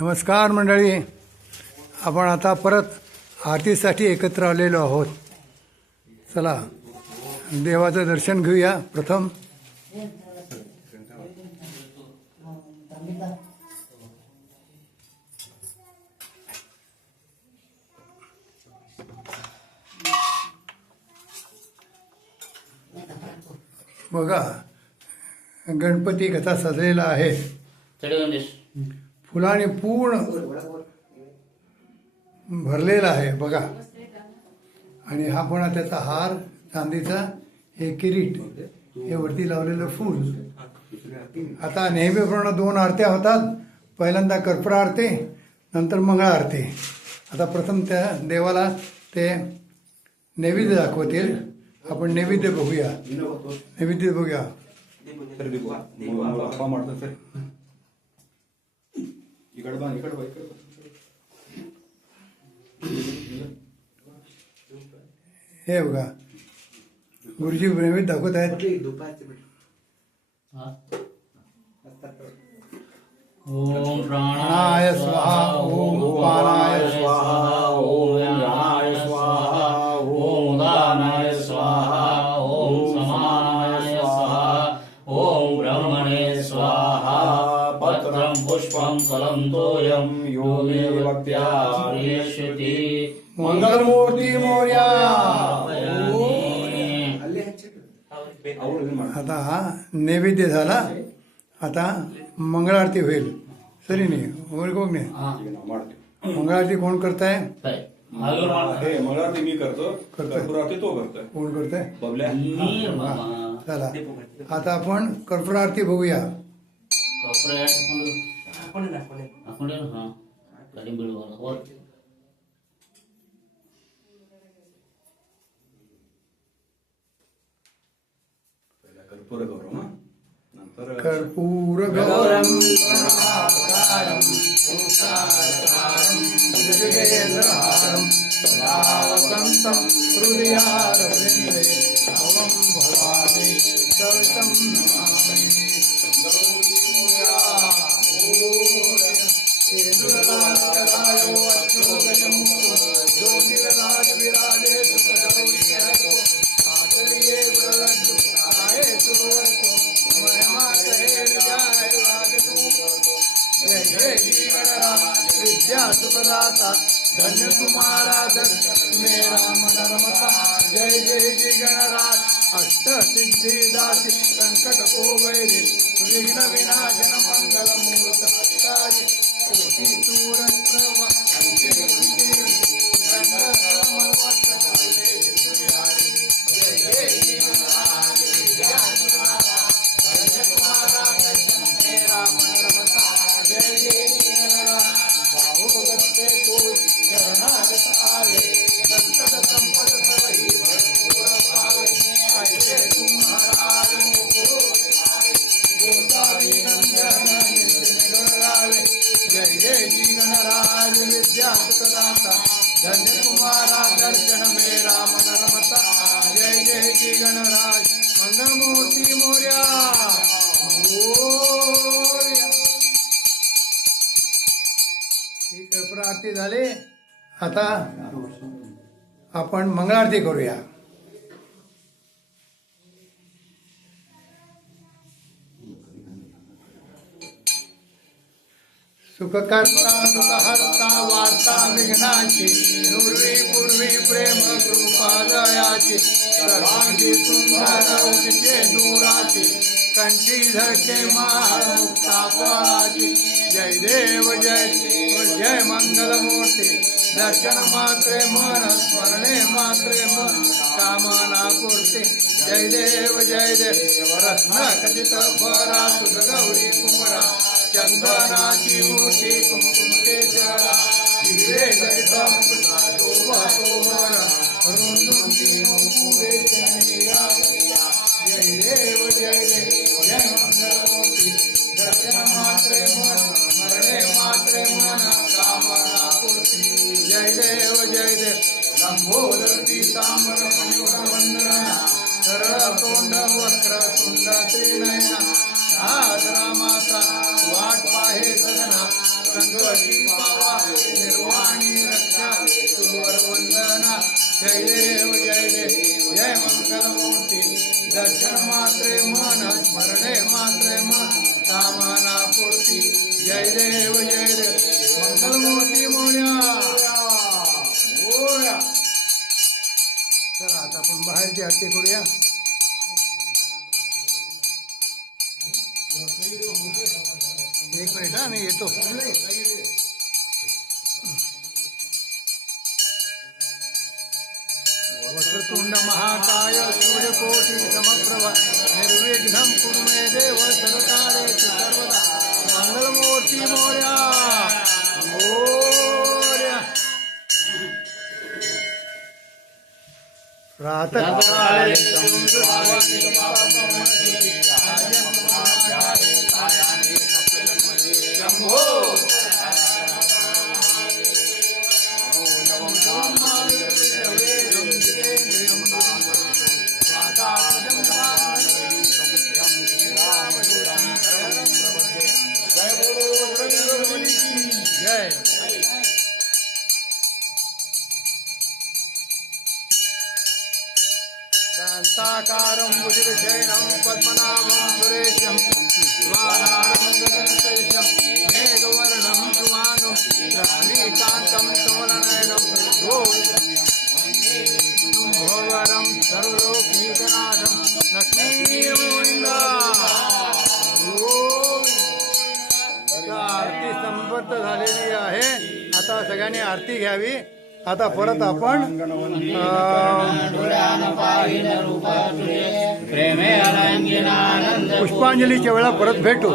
नमस्कार मंडळी, आपण आता परत आरतीसाठी एकत्र आलेलो आहोत. चला देवाचं दर्शन घेऊया. प्रथम बघा, गणपती कसा सजलेला आहे. फुलाने पूर्ण भरलेला आहे बघा. आणि हा पुन्हा त्याचा हार चांदीचा, हे किरीट, हे वरती लावलेलं फूल. आता नेहमीप्रमाणे 2 आरत्या होतात. पहिल्यांदा कर्पूर आरती, नंतर मंगळ आरती. आता प्रथम त्या देवाला ते नैवेद्य दाखवतील. आपण नैवेद्य बघूया. नैवेद्य बघूया. हे बघा, गुरुजी नैवेद्य दाखवत आहेत. ओम प्राणाय स्वाहा, ओम उपानाय स्वाहा, ओम व्यानाय स्वाहा, ओम उदानाय स्वाहा, ओम समानाय स्वाहा, ओम ब्रह्मणे स्वाहा. पत्रं पुष्पं फलं तोयं यो मे भक्त्या प्रियश्यति. मंगलमूर्ती मोरया. आता हा नैवेद्य झाला. आता मंगळारती होईल. सरी नाही होईल कोण नाही. मंगळारती कोण करताय? मंगळारती मी करतो. कर्पूरारती तो करतोय. कोण करताय? बबल्या. चला आता आपण कर्पूर आरती बघूया. कर्पूर गौरव, नंतर कर्पूर गौरम वसंतं हृदयारविंदे नवं भवानि सवितं नमामि. विद्यासुखदाता धन्य तुम्हारा दर्शन मेरा मन रमता. जय जय जी गणराज अष्ट सिद्धि दासी संकट को वैरे विघ्न विनाशन मंगल मूर्त कार्य कोटि सूरज प्रभा जय जय जी गणराज विद्यासुखदाता धन्य तुम्हारा दर्शन मेरा मन रमता. जय जय जी गणराज भावगते कोई शरणागत आले संकट संपद सबई भरपूर पावे. ऐसे तुम्हारा गोसावी नंदन नितिन गणराले. जय जय जी गणराज विद्यासुखदाता धन्य तुम्हारा दर्शन मेरा मन रमता. जय जय जी गणराज मंगलमूर्ती मोरया. ठीक आहे, प्रार्थी झाली. आता आपण मंगळारती करूया. सुखकर्ता दुःखहर्ता वार्ता विघ्नाची पूर्वी पूर्वी प्रेम कृपा दयाची सर्वांगी सुंदर उदिते दूराची कंठी धरके माळ मुक्ता फळाची. जय देव जय देव जय मंगलमूर्ती. दर्शन मात्रे मन स्मरणे मात्रे मन कामना पूर्ती. जय देव जय देव रत्न खचित फरा सुध गौरी कुमरा चंदनाची मूर्ती कुमकुम केशरा. हिरे गणिता शोभा तोमरा रुंदुंती नुपुरे चंदिरा. जय देव जय देव जय मंगलमूर्ती. दर्शन मात्रे मन स्मरणे मात्रे मन कामना पूर्ती. जय देव जय देव लंबोदरती ताम्र मयूर वंदना सरळ तोंड वक्र तुंड त्रिनयना. रामाचा वाट पाहे सदना संकटी पावा निर्वाणी रक्षा सुवर वंदना जय देव जय देव जय मंगलमूर्ती दर्शन मात्रे मन स्मरणे मात्रे मन कामना पूर्ती जय देव मंगलमूर्ती मोर्या चला आता आपण बाहेरची आरती करूया एक मिनिट हा मी येतो वक्रतुंड महाकाय सूर्यकोटि समप्रभा निर्विघ्नं कुरु मे देव सर्वकार्येषु सर्वदा मंगलमूर्ती मोर्या मोर्या प्रातःकाले जय शांताकारं भुजगशयनं पद्मनाभं सुरेशं स्वानानं गगनसदृशं मेघवर्णं शुभांगं लक्ष्मीकान्तं कमलनयनं भोगवरं सर्वलोकहीतनाथं लक्ष्मीगोविन्दा आरती संपन्न झालेली आहे आता सगळ्यांनी आरती घ्यावी आता परत आपण पुष्पांजलीच्या वेळा परत भेटू